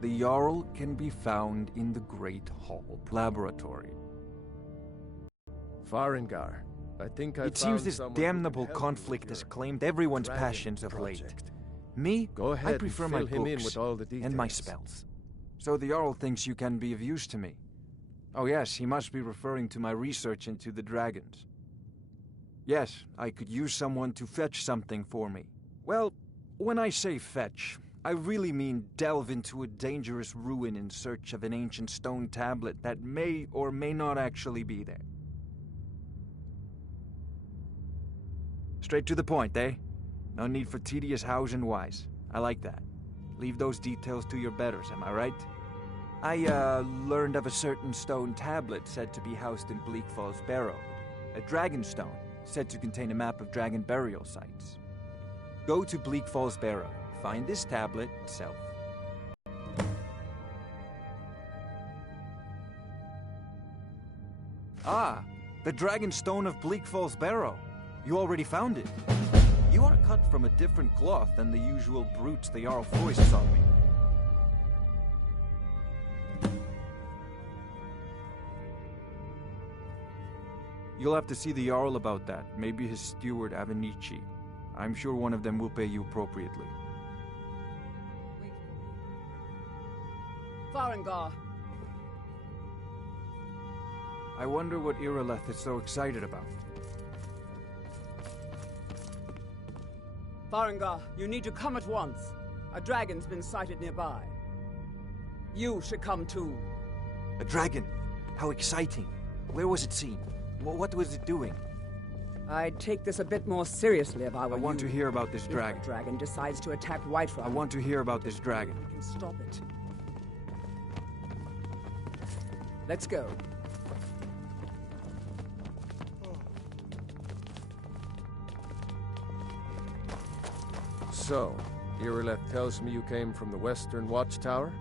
The Jarl can be found in the Great Hall Laboratory. Farengar, I think I It seems this damnable conflict has claimed everyone's passions of late. Me, Go ahead, I prefer and my fill him in books with all the details. and my spells. So the Jarl thinks you can be of use to me. Oh yes, he must be referring to my research into the dragons. Yes, I could use someone to fetch something for me. Well, when I say fetch, I really mean delve into a dangerous ruin in search of an ancient stone tablet that may or may not actually be there. Straight to the point, eh? No need for tedious hows and whys. I like that. Leave those details to your betters, am I right? I learned of a certain stone tablet said to be housed in Bleak Falls Barrow. A dragon stone, said to contain a map of dragon burial sites. Go to Bleak Falls Barrow. Find this tablet itself. Ah, the dragon stone of Bleak Falls Barrow. You already found it. You are cut from a different cloth than the usual brutes the Jarl foists on me. You'll have to see the Jarl about that, maybe his steward Avenici. I'm sure one of them will pay you appropriately. Farengar. I wonder what Irileth is so excited about. Farengar, you need to come at once. A dragon's been sighted nearby. You should come too. A dragon? How exciting. Where was it seen? What was it doing? I'd take this a bit more seriously if I were you. I want to hear about this dragon. If the dragon decides to attack Whiterun, I want to hear about this dragon. we can stop it. Let's go. So, Irileth tells me you came from the Western Watchtower?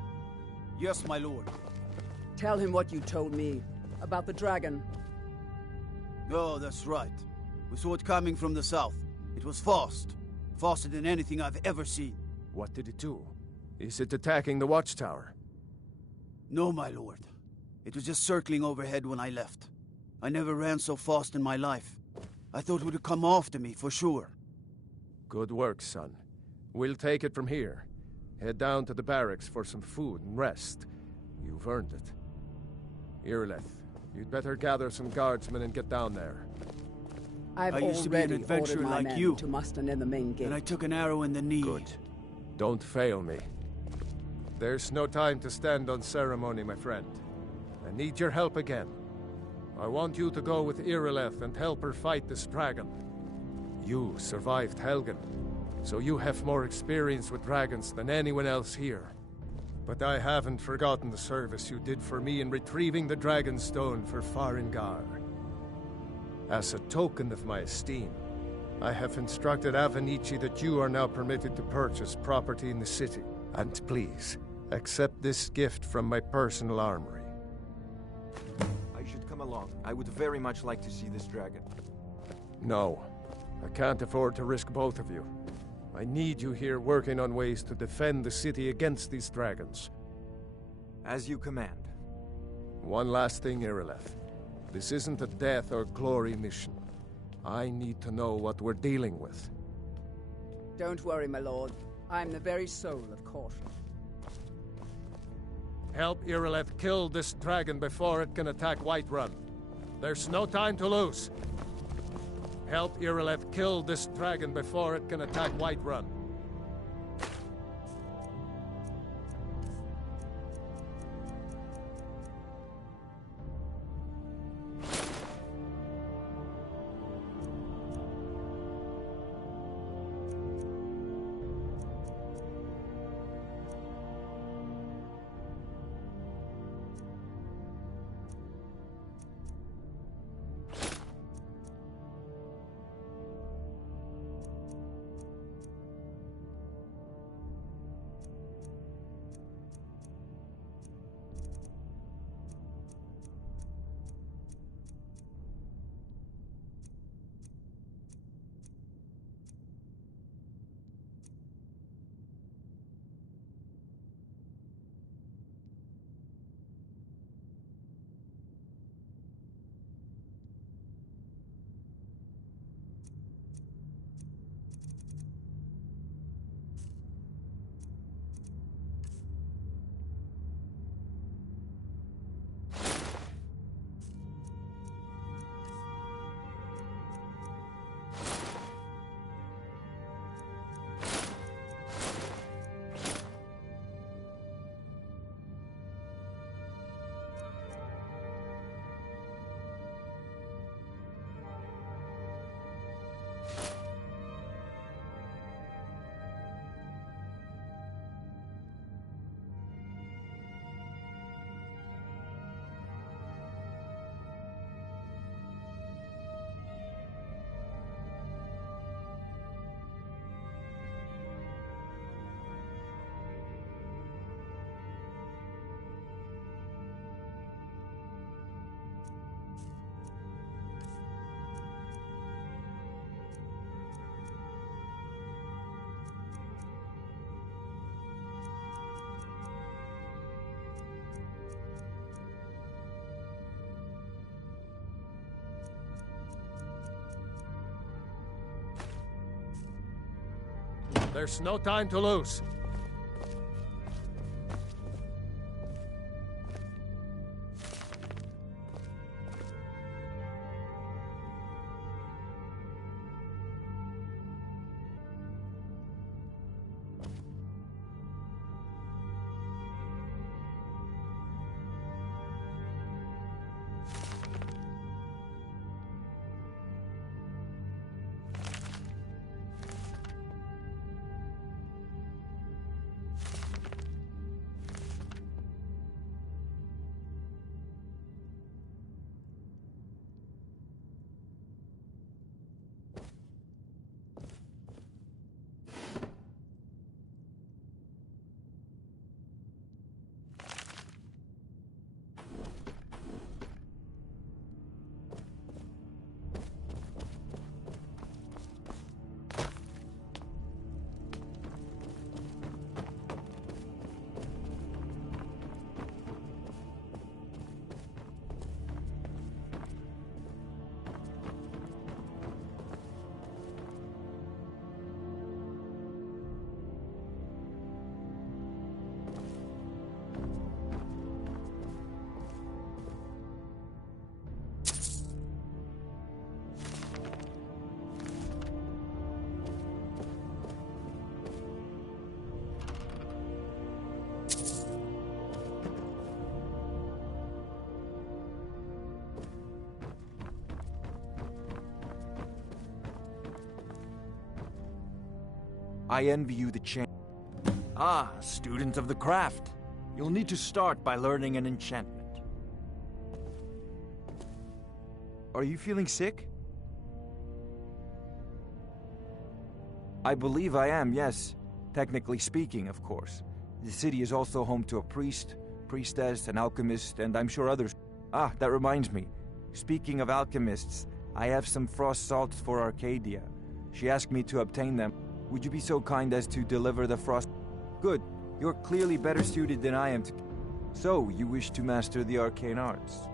Yes, my lord. Tell him what you told me about the dragon. Oh, that's right. We saw it coming from the south. It was fast. Faster than anything I've ever seen. What did it do? Is it attacking the Watchtower? No, my lord. It was just circling overhead when I left. I never ran so fast in my life. I thought it would come after me, for sure. Good work, son. We'll take it from here. Head down to the barracks for some food and rest. You've earned it. Irileth, you'd better gather some guardsmen and get down there. I've I used to be an already adventurer ordered my like men you. to muster near the main gate. And I took an arrow in the knee. Good. Don't fail me. There's no time to stand on ceremony, my friend. I need your help again. I want you to go with Irileth and help her fight this dragon. You survived Helgen, so you have more experience with dragons than anyone else here. But I haven't forgotten the service you did for me in retrieving the Dragon Stone for Farengar. As a token of my esteem, I have instructed Avenici that you are now permitted to purchase property in the city. And please, accept this gift from my personal armory. I should come along. I would very much like to see this dragon. No, I can't afford to risk both of you. I need you here working on ways to defend the city against these dragons. As you command. One last thing, Irileth. This isn't a death or glory mission. I need to know what we're dealing with. Don't worry, my lord. I'm the very soul of caution. Help Irileth kill this dragon before it can attack Whiterun. There's no time to lose. Help Irileth kill this dragon before it can attack Whiterun. There's no time to lose. I envy you the chance. Ah, student of the craft. You'll need to start by learning an enchantment. Are you feeling sick? I believe I am, yes. Technically speaking, of course. The city is also home to a priest, priestess, an alchemist, and I'm sure others. Ah, that reminds me. Speaking of alchemists, I have some frost salts for Arcadia. She asked me to obtain them. Would you be so kind as to deliver the frost? Good. You're clearly better suited than I am to... So, you wish to master the arcane arts?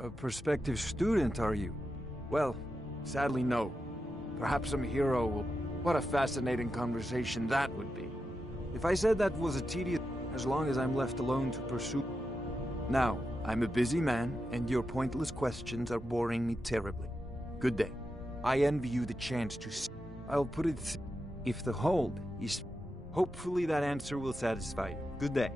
A prospective student, are you? Well, sadly no. Perhaps some hero will... What a fascinating conversation that would be. If I said that was a tedious... As long as I'm left alone to pursue... Now, I'm a busy man, and your pointless questions are boring me terribly. Good day. I envy you the chance to... I'll put it... If the hold is... Hopefully that answer will satisfy you. Good day.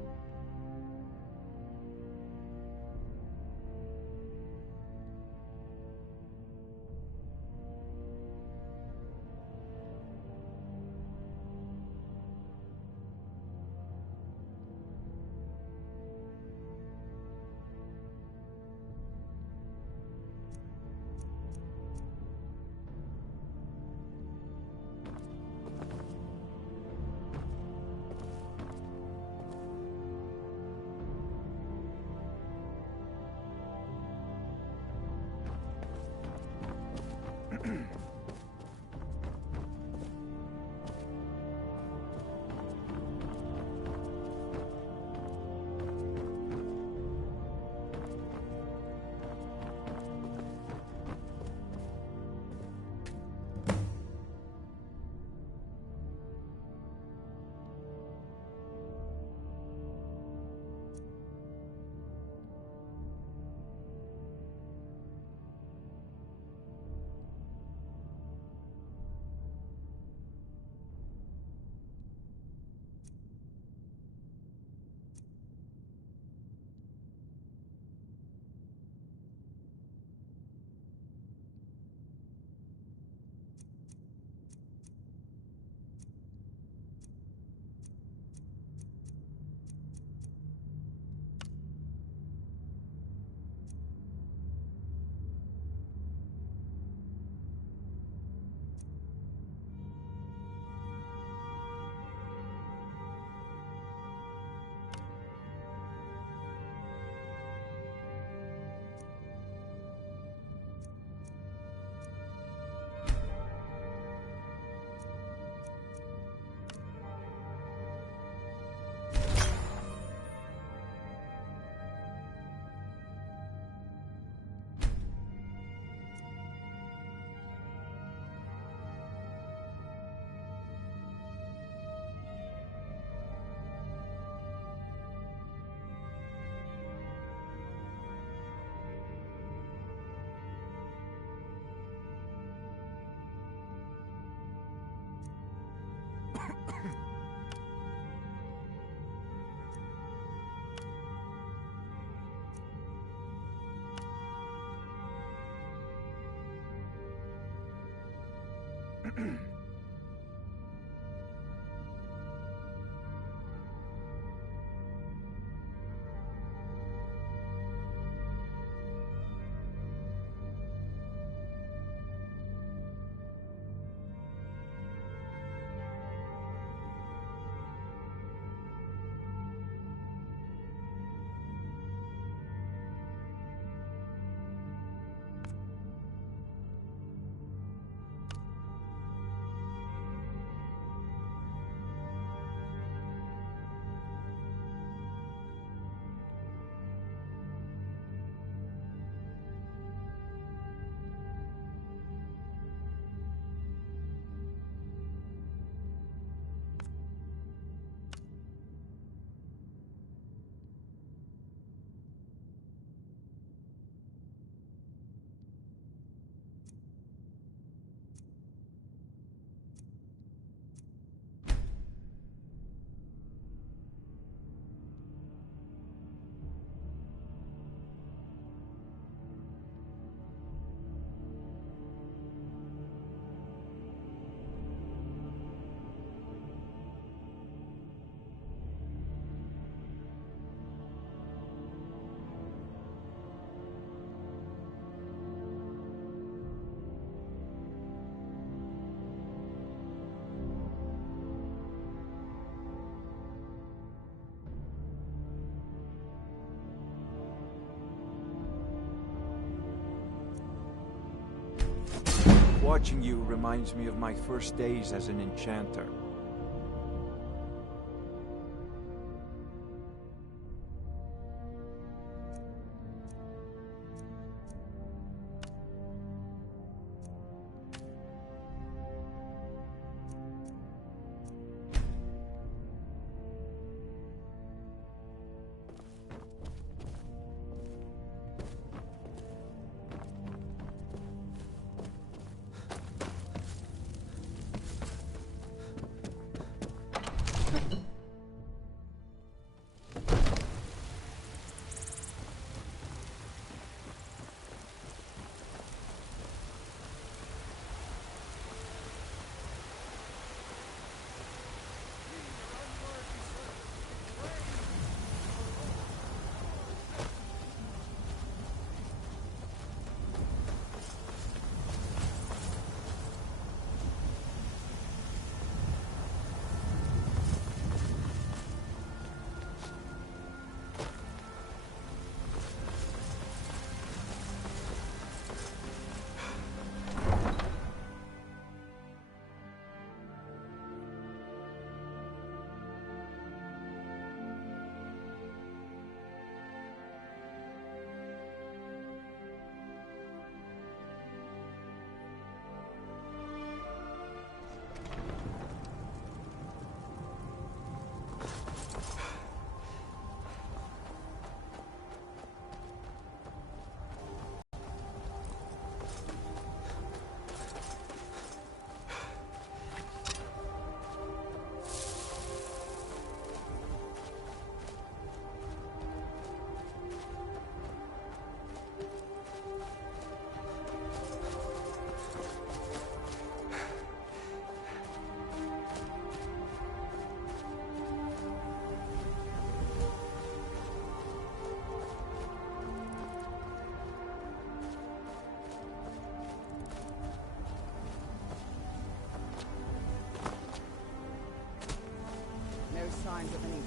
Watching you reminds me of my first days as an enchanter.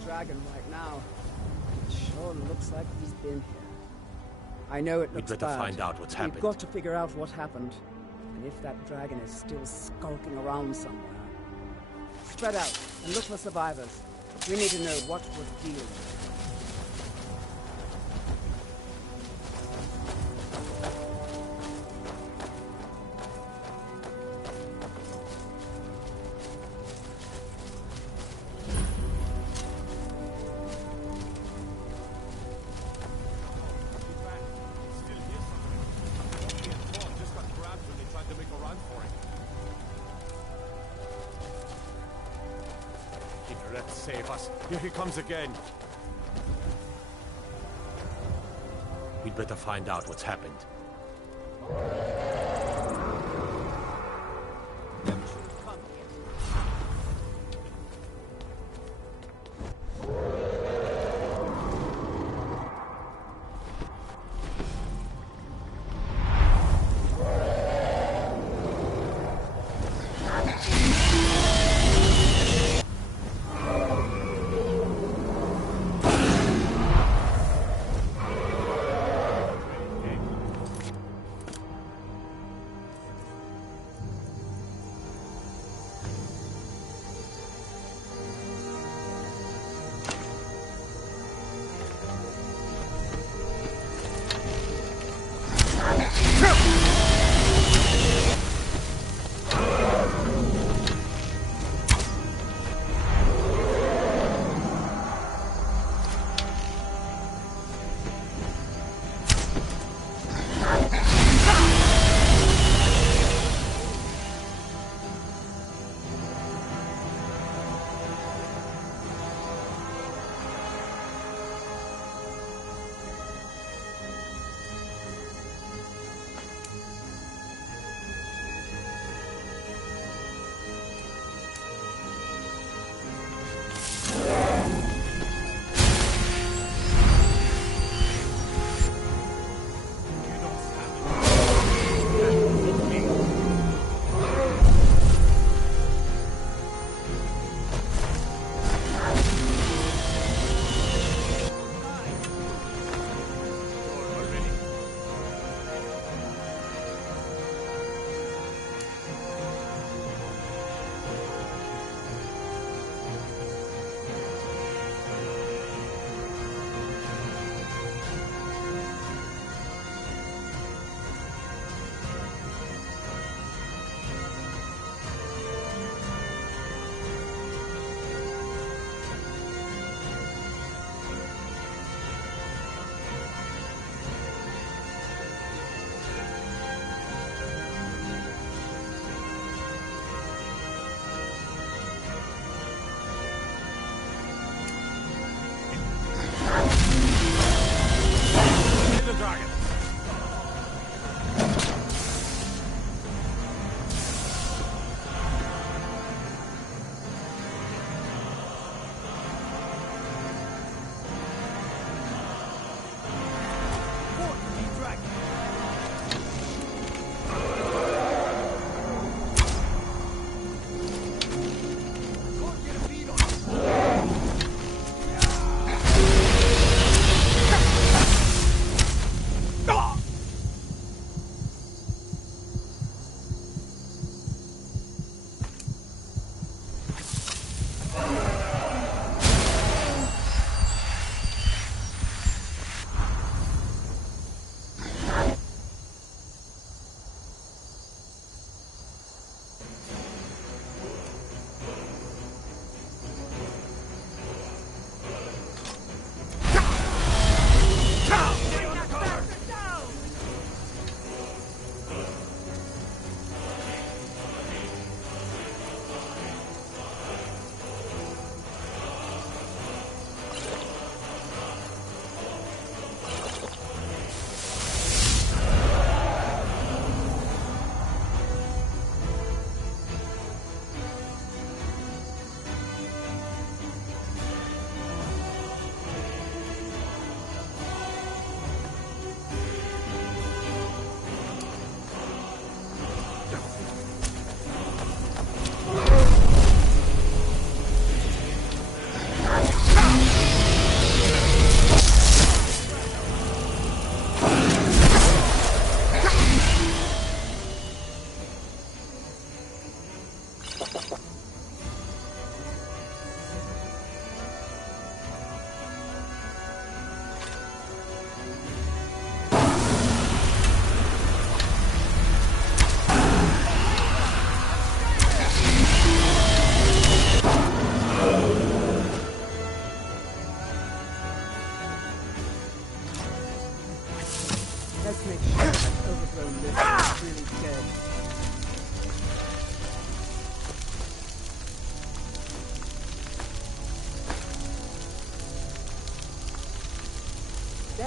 dragon right now. It sure looks like he's been here. I know it looks We'd better bad. find out what's happened. We've got to figure out what happened. And if that dragon is still skulking around somewhere. Spread out and look for survivors. We need to know what was dealing with. Save us. Here he comes again. We'd better find out what's happened.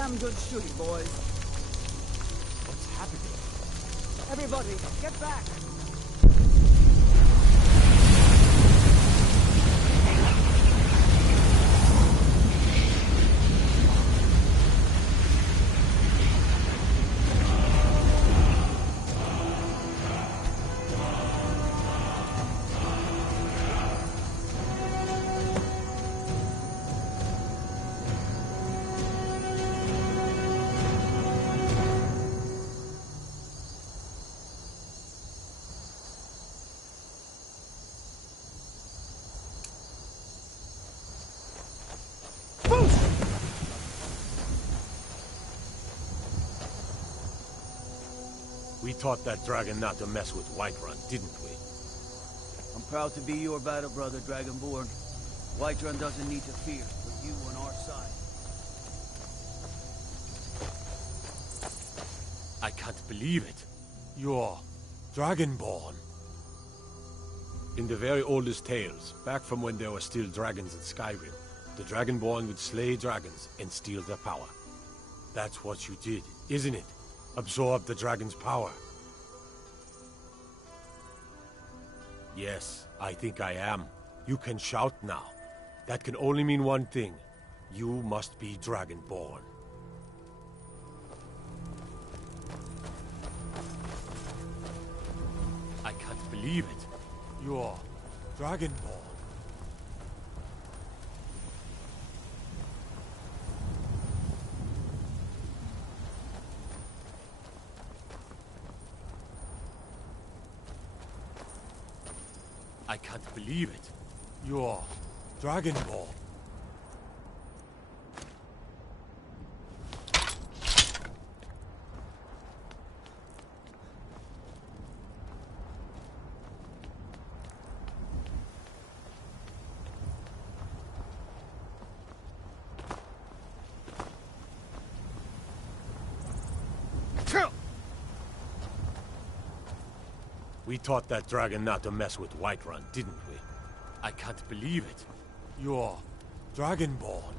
damn good shooting, boys. What's happening? Everybody, get back! We taught that dragon not to mess with Whiterun, didn't we? I'm proud to be your battle brother, Dragonborn. Whiterun doesn't need to fear, with you on our side. I can't believe it. You're Dragonborn. In the very oldest tales, back from when there were still dragons in Skyrim, the Dragonborn would slay dragons and steal their power. That's what you did, isn't it? Absorb the dragon's power. Yes, I think I am. You can shout now. That can only mean one thing. You must be Dragonborn. I can't believe it. You're Dragonborn. I can't believe it. You're Dragonborn. We taught that dragon not to mess with Whiterun, didn't we? I can't believe it. You're Dragonborn.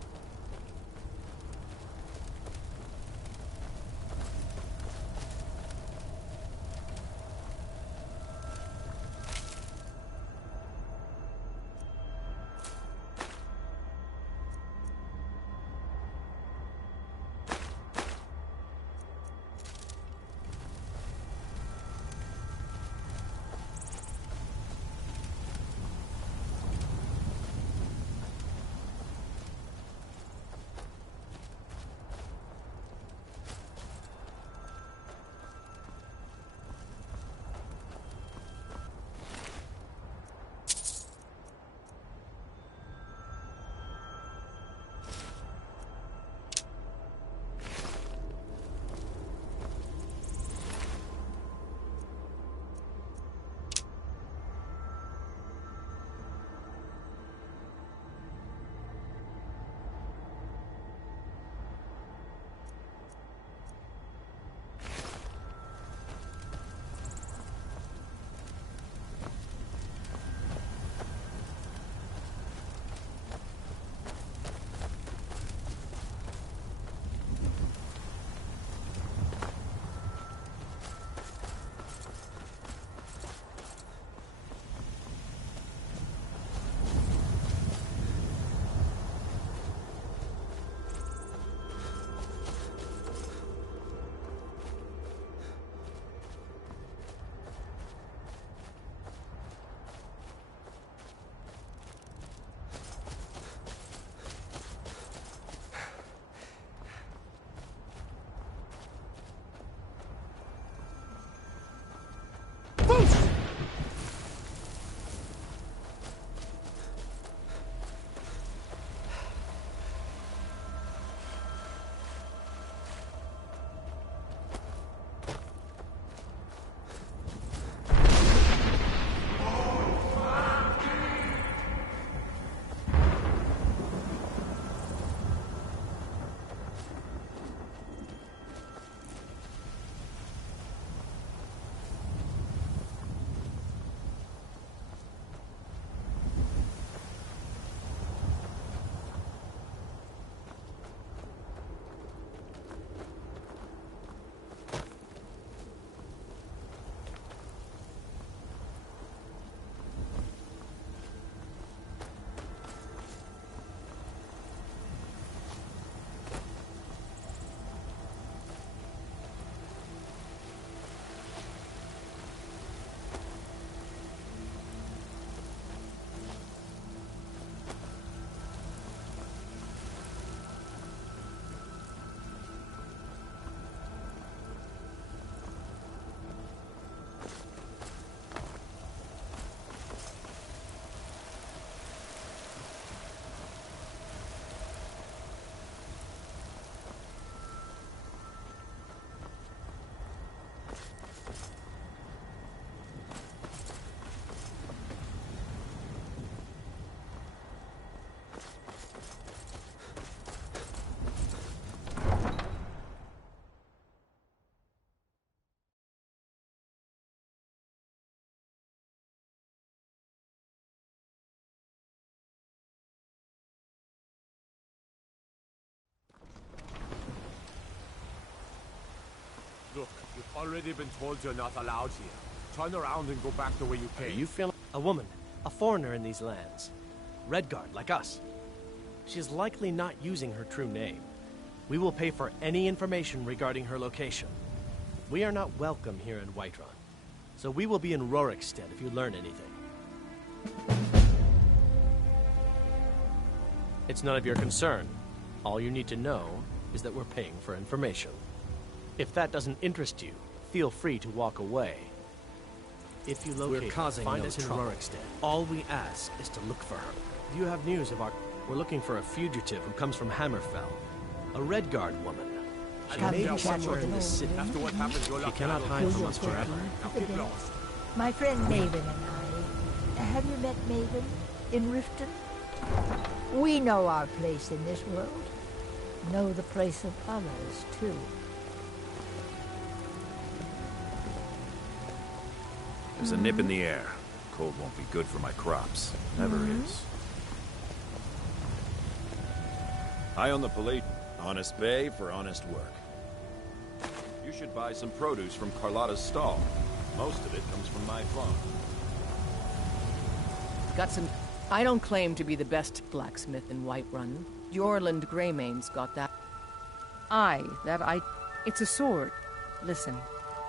Already been told you're not allowed here. Turn around and go back the way you Are came. you feeling a woman, a foreigner in these lands? Redguard, like us. She's likely not using her true name. We will pay for any information regarding her location. We are not welcome here in Whiterun, so we will be in Rorikstead if you learn anything. It's none of your concern. All you need to know is that we're paying for information. If that doesn't interest you, feel free to walk away. If you locate her, find us in Rorikstead. All we ask is to look for her. If you have news of our... We're looking for a fugitive who comes from Hammerfell. A Redguard woman. She may be somewhere in this city. After what happened, you're She cannot hide from us forever. Now get lost. My friend Maven and I. Have you met Maven in Riften? We know our place in this world. Know the place of others, too. There's a nip in the air. Cold won't be good for my crops. Never is. Eye on the plate. Honest pay for honest work. You should buy some produce from Carlotta's stall. Most of it comes from my farm. Got some... I don't claim to be the best blacksmith in Whiterun. Jorland Greymane's got that. It's a sword. Listen,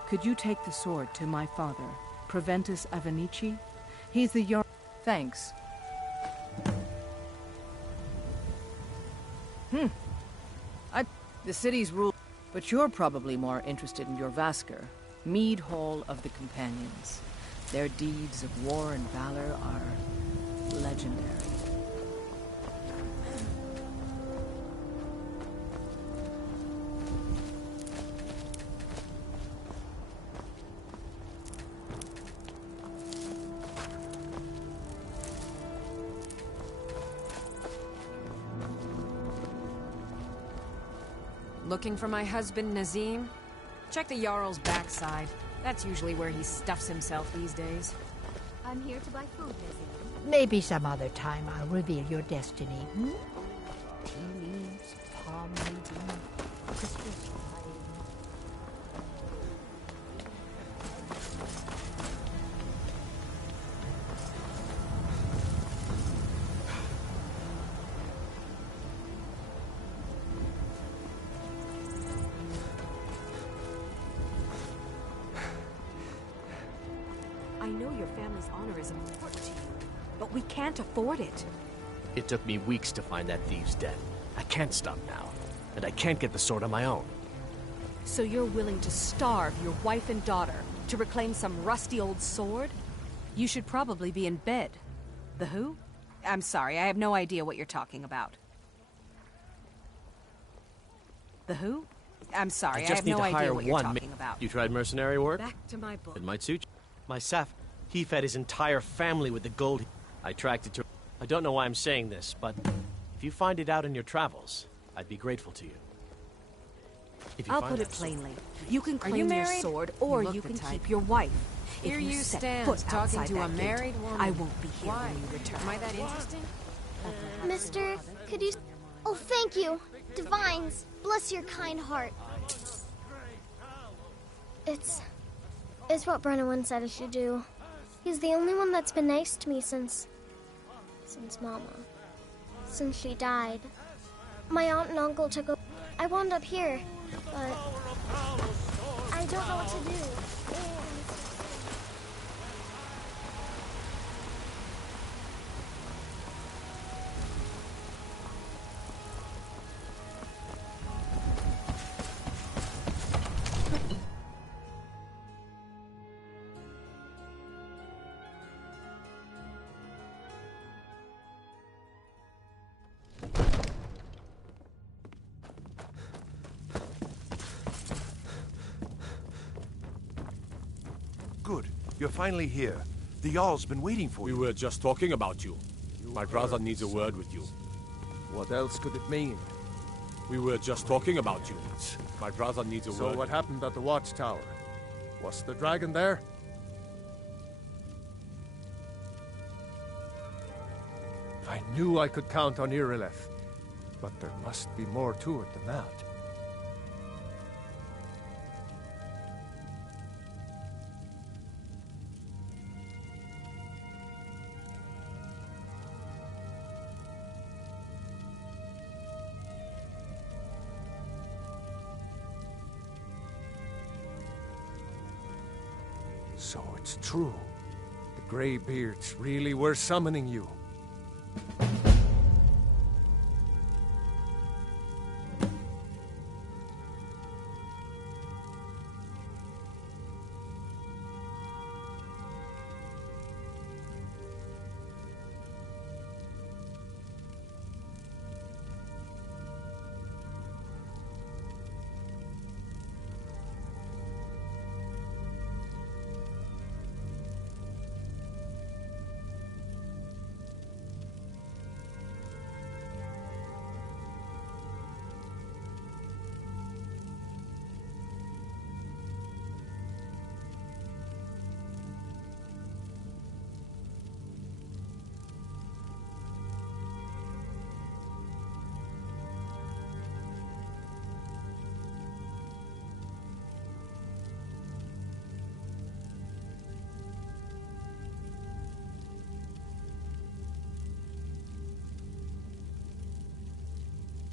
could you take the sword to my father, Proventus Avenici? He's the Jarl... Thanks. The city's rule... But you're probably more interested in your Vasker, Mead Hall of the Companions. Their deeds of war and valor are legendary. Looking for my husband, Nazim? Check the Jarl's backside. That's usually where he stuffs himself these days. I'm here to buy food, Lizzie. Maybe some other time I'll reveal your destiny. Tea leaves, palm reading, Christmas wine. I know your family's honor is important to you, but we can't afford it. It took me weeks to find that thieves' den. I can't stop now, and I can't get the sword on my own. So you're willing to starve your wife and daughter to reclaim some rusty old sword? You should probably be in bed. The who? I'm sorry, I have no idea what you're talking about. The who? I'm sorry, I have no idea what you're talking about. You tried mercenary work? Back to my book. It might suit you. My Saf, he fed his entire family with the gold. I tracked it to... I don't know why I'm saying this, but if you find it out in your travels, I'd be grateful to you. I'll put it plainly. You can claim your sword, or you can keep your wife. Here you stand, talking to a married woman. I won't be here when you return. Am I that interesting? Mister, could you... Oh, thank you. Divines, bless your kind heart. It's what Brennan said I should do. He's the only one that's been nice to me since Mama. Since she died. My aunt and uncle took over. I wound up here, but I don't know what to do. Good. You're finally here. The Jarl's been waiting for you. We were just talking about you. My brother needs a word with you. What else could it mean? We were just talking about you. My brother needs a word. So what happened at the watchtower? Was the dragon there? I knew I could count on Irileth, but there must be more to it than that. So it's true. The Greybeards really were summoning you.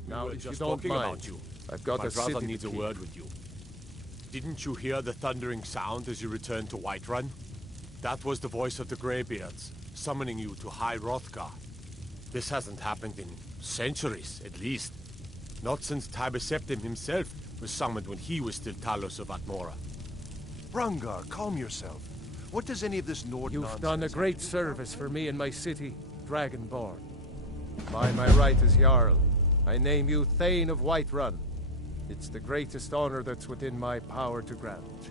Now, if you don't mind, I've got a city to needs a word with you. Didn't you hear the thundering sound as you returned to Whiterun? That was the voice of the Greybeards, summoning you to High Hrothgar. This hasn't happened in centuries, at least. Not since Tiber Septim himself was summoned when he was still Talos of Atmora. Brungar, calm yourself. What does any of this Nord nonsense... You've done a great service for me and my city, Dragonborn. By my right as Jarl, I name you Thane of Whiterun. It's the greatest honor that's within my power to grant.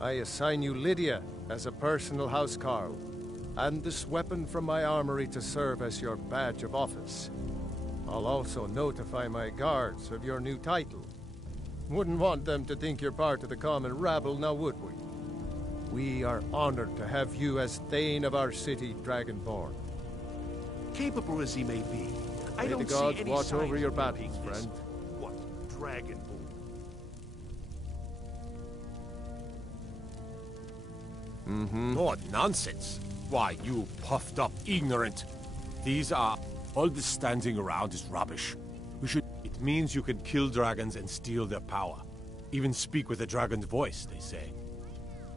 I assign you Lydia as a personal housecarl, and this weapon from my armory to serve as your badge of office. I'll also notify my guards of your new title. Wouldn't want them to think you're part of the common rabble, now would we? We are honored to have you as Thane of our city, Dragonborn. Capable as he may be, I May don't the gods see any watch signs over your of battles, being this- friend. What? Dragonborn? Lord, nonsense. Why, you puffed up ignorant. These are... All this standing around is rubbish. We should... It means you can kill dragons and steal their power. Even speak with a dragon's voice, they say.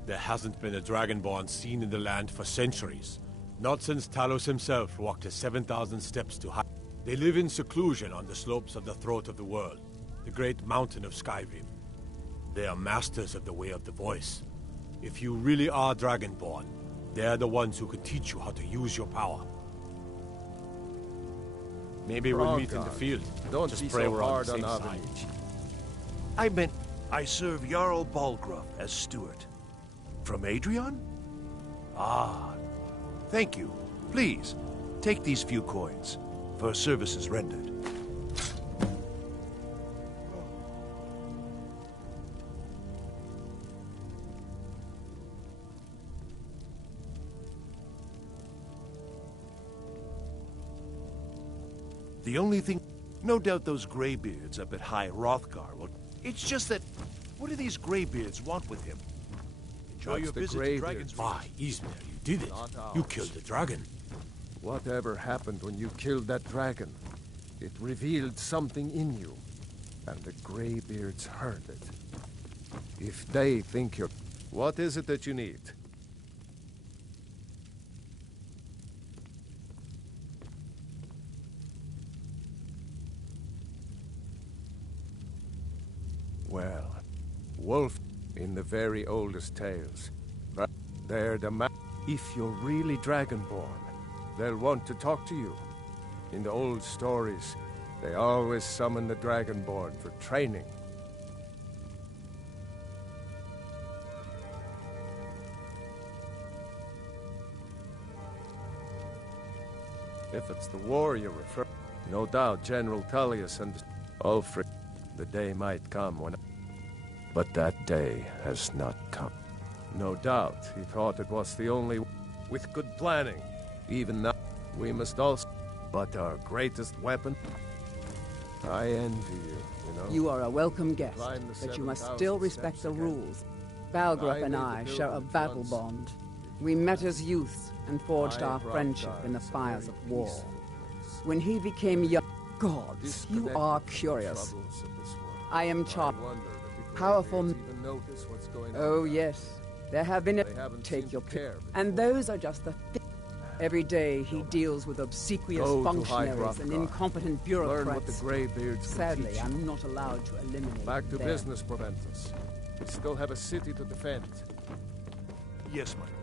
There hasn't been a dragonborn seen in the land for centuries. Not since Talos himself walked his 7,000 steps to high. They live in seclusion on the slopes of the Throat of the World, the great mountain of Skyrim. They are masters of the way of the voice. If you really are Dragonborn, they're the ones who could teach you how to use your power. Maybe we'll meet in the field. Don't Just be pray so we're on hard the on same Avernus. side. I meant I serve Jarl Balgruuf as steward. From Adrian? Ah, thank you. Please, take these few coins for services rendered. The only thing... No doubt those Greybeards up at High Hrothgar will... It's just that... What do these Greybeards want with him? Enjoy That's your the visit to Greybeards. Dragon's Why, Ismail, you did it. Not You ours. killed the dragon. Whatever happened when you killed that dragon, it revealed something in you, and the Greybeards heard it. If they think you're... What is it that you need? Well, wolf in the very oldest tales. But they're the if you're really Dragonborn, they'll want to talk to you. In the old stories, they always summon the Dragonborn for training. If it's the war you refer, no doubt General Tullius and Ulfric, the day might come when... But that day has not come. No doubt he thought it was the only... With good planning, even now, we must also... But our greatest weapon... I envy you, you know? You are a welcome guest, Climb the but you must 7,000 still respect steps the again. rules. Balgruuf and I I made the share a pilgrims battle once. bond. We met as youths and forged I our brought friendship us in the a fires very of war. peaceful place. When he became young... Gods, you Disconnected are from the curious. troubles of this world. I am I Chop. wonder if the Powerful... Greybeards even notice what's going on Oh now. yes, There have been... They haven't Take seemed your to pick. care And those are just the... Every day he deals with obsequious Go to functionaries High and Hrothgar. incompetent bureaucrats. Learn what the Greybeards can Sadly, teach you. I'm not allowed to eliminate Back to them. business, Proventus. We still have a city to defend. Yes, my lord.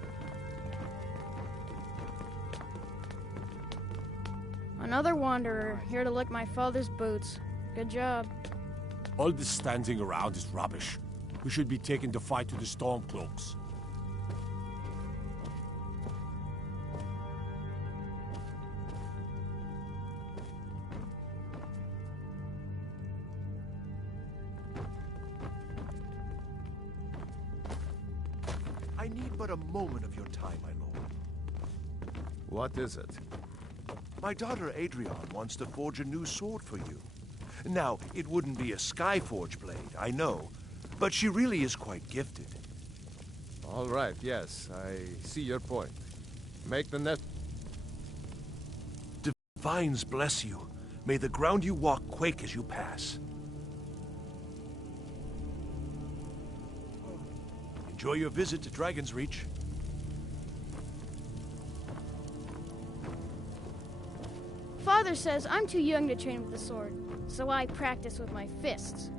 Another wanderer, here to lick my father's boots. Good job. All this standing around is rubbish. We should be taken to fight with the Stormcloaks. I need but a moment of your time, my lord. What is it? My daughter Adrian wants to forge a new sword for you. Now, it wouldn't be a Skyforge blade, I know, but she really is quite gifted. All right, yes, I see your point. Make the net... Divines bless you. May the ground you walk quake as you pass. Enjoy your visit to Dragon's Reach. Father says I'm too young to train with the sword, so I practice with my fists.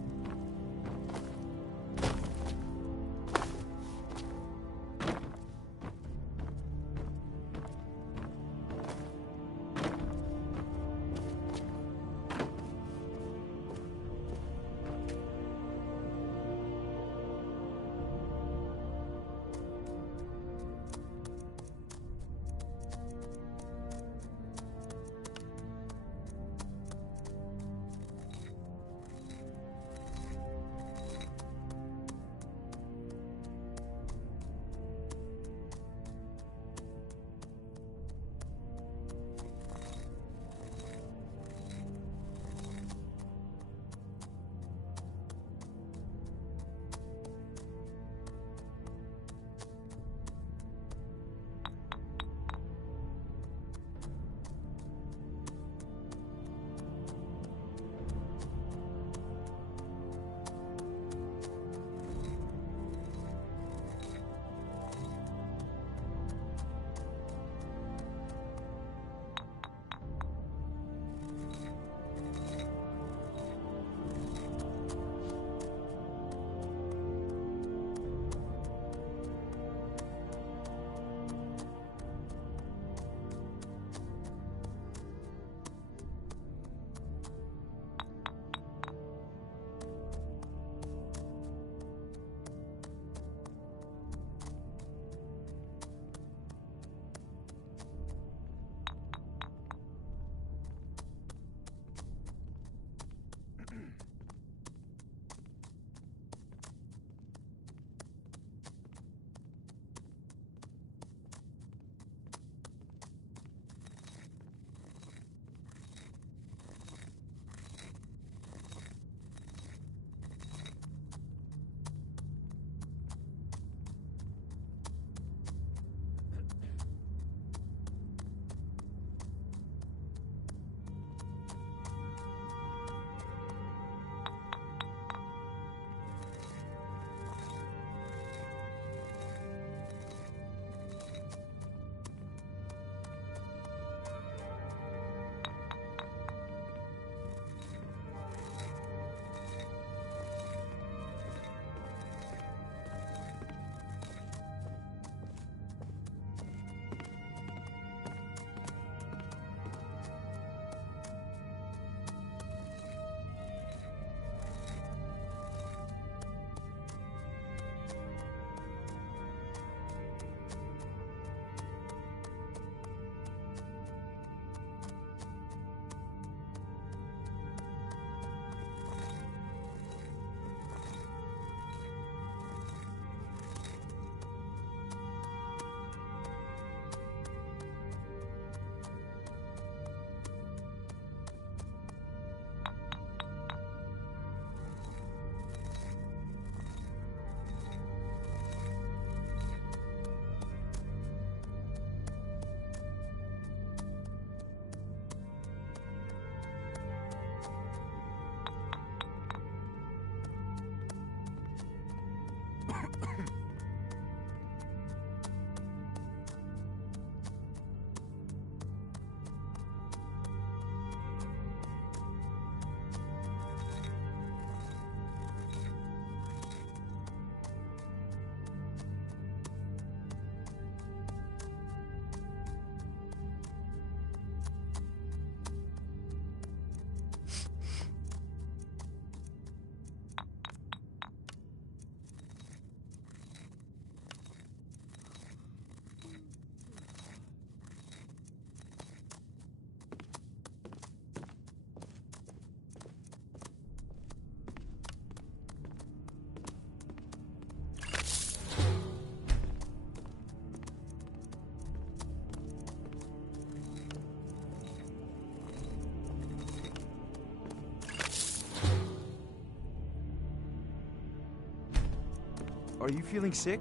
Are you feeling sick?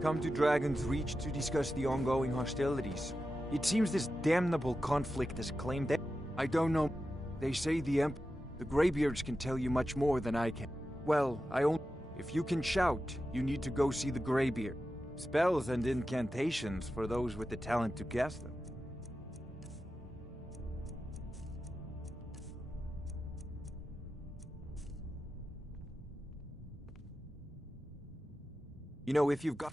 Come to Dragon's Reach to discuss the ongoing hostilities. It seems this damnable conflict has claimed it. I don't know. They say the Greybeards can tell you much more than I can. Well, if you can shout, you need to go see the Greybeard. Spells and incantations for those with the talent to cast them. You know, if you've got...